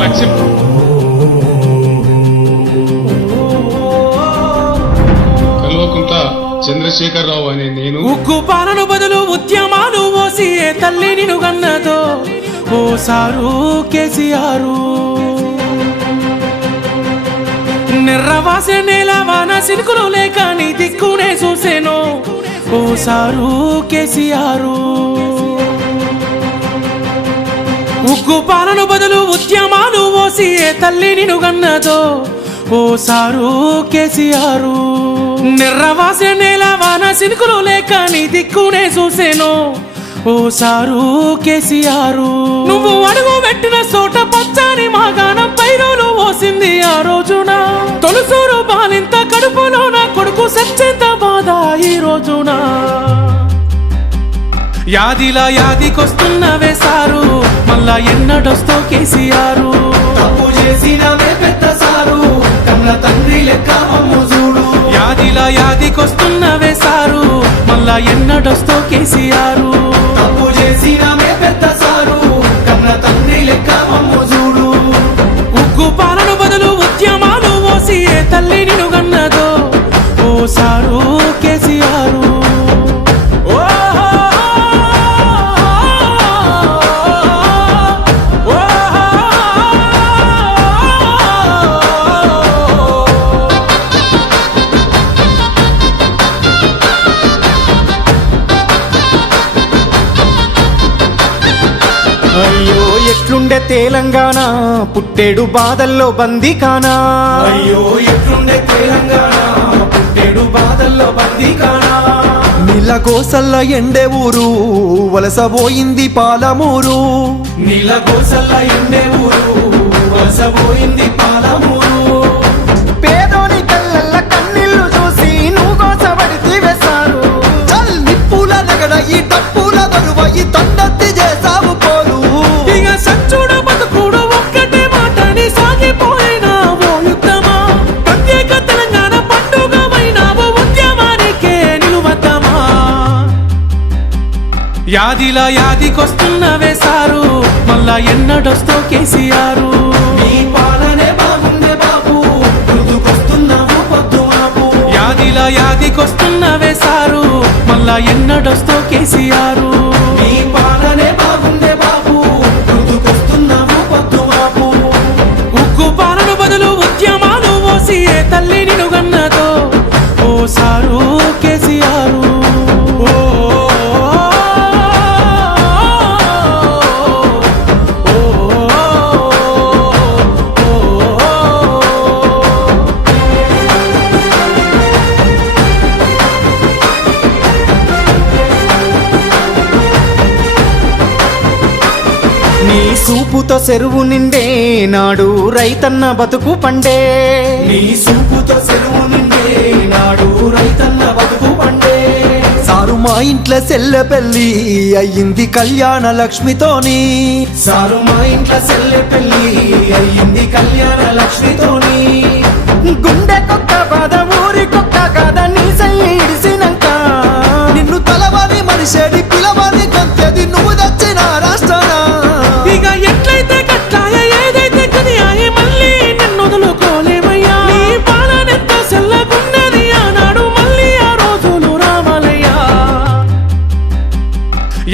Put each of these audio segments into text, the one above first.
లక్ష్యం. కల్వకుంట్ల చంద్రశేఖరరావు అనే నేను ఉక్కు పాలన బదులు ఉద్యమాలు ఓసి ఏ తల్లి నిన్ను గన్నదో ఓ సారు కేసీఆర్. నిర్రవాసే నేల వాన సినుకులు లేక నీ దిక్కునే చూసేను ఓ సారు కేసీఆర్. ఉక్కు పాలన బదులు ఉద్యమాలు ఓసి ఏ తల్లి నిన్ను గన్నదో ఓ సారు కేసీఆర్. నిర్రవాసే నేల వాన సినుకులు లేక నీ దిక్కునే చూసేను ఓ సారు కేసీఆర్. నువ్వు అడుగు పెట్టిన చోట పచ్చని మాగాణం పైరోలు ఓసింది ఆ రోజున. తొలుసూరు బాలింత కడుపులో నా కొడుకు సచ్చేంత బాధ ఈ రోజున. యాదిలా యాదికొస్తున్నవే సారు మళ్ళా ఎన్నడొస్తో కేసీఆర్. తప్పు చేసినవే పెద్ద సారు కన్న తండ్రి లెక్క మమ్ము చూడు. యాదిలా యాదికొస్తున్నవే సారు మళ్ళా ఎన్నడొస్తో కేసీఆర్. తప్పు చేసినవే పెద్ద సారు కన్న తండ్రి లెక్క మమ్ము చూడు. ఉక్కు పాలన బదులు ఉద్యమాలు ఓసి ఏ తల్లి నిన్ను గన్నదో ఓ సారు కేసీఆర్. అయ్యో ఎట్లుండే తెలంగాణ పుట్టేడు బాధల్లో బందీకానా. అయ్యో ఎట్లుండే తెలంగాణ పుట్టేడు బాధల్లో బందీకానా. నీళ్ళ కోసల్ల ఎండే ఊరు వలసపోయింది పాలమూరు. నీళ్ళ కోసల్ల ఎండే ఊరు వలసపోయింది పాలమూరు. పేదోని కళ్ళల్ల కన్నీళ్లు చూసి నువ్వు కోసబడితే వేశారు. చల్ నిప్పుల నగడ ఈ టప్పుల దరువ ఈ తండత్తి చేసావు పోరు. ఇక సచ్చుడు బతుకుడు ఒక్కటే మాటని సాగిపోయినా ఓ యుద్ధమా. ప్రత్యేక తెలంగాణ పండుగమైనావు ఉద్యమానికే నిలువద్దమా. యాదిలా యాదికొస్తున్నవే సారు మళ్ళా ఎన్నడొస్తో కేసీఆర్. నీ పాలనే బాగుందే బాబు గుర్తుకొస్తున్నావు పొద్దు మాపు. యాదిలా యాదికొస్తున్నవే సారు మళ్ళా ఎన్నడొస్తో కేసీఆర్. నీ పాలనే బాగుందే బాబు గుర్తుకొస్తున్నావు పొద్దు మాపు. ఉక్కు పాలన బదులు ఉద్యమాలు ఓసి ఏ తల్లి నిన్ను గన్నదో ఓ సారు కేసీఆర్. నీ సూపుతో చెరువు నిండే నాడు రైతన్న బతుకు పండే. నీ సూపుతో చెరువు నిండే నాడు రైతన్న బతుకు పండే. సారు మా ఇంట్లో సెల్ల పెళ్ళి అయ్యింది కళ్యాణ లక్ష్మితోని. సారు మా ఇంట్లో సెల్లె పెళ్ళి అయ్యింది కళ్యాణ లక్ష్మితోని. గుండె కొక్క బాధ ఊరి కొక్క కాద నీ సయ్యి ఇడిసినంక. నిన్ను తలవని మనిషేడి పిలవని గంతేది నువ్వు దచ్చిన రాష్ట్రాన. ఇక ఎట్లయితే కట్లాయ ఏదైతే కనియాయి మళ్ళీ నిన్ను వదులుకోలేమయ్యా. నీ పాలనెంత సెల్లగున్నది ఆనాడు మళ్ళీ ఆ రోజులు రావాలయ్యా.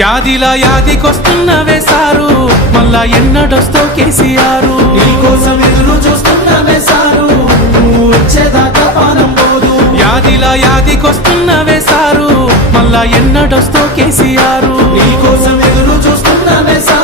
యాదిలా యాదికొస్తున్నవే సారు మళ్ళా ఎన్నడొస్తో కేసీఆర్. నీకోసం ఎదురు చూస్తున్నావే సారు నువ్వు వచ్చేదాకా పానం పోదు. యాదిలా యాదికొస్తున్నవే సారు మళ్ళా ఎన్నడొస్తో కేసీఆర్. నీకోసం ఎదురు చూస్తున్నావే సారు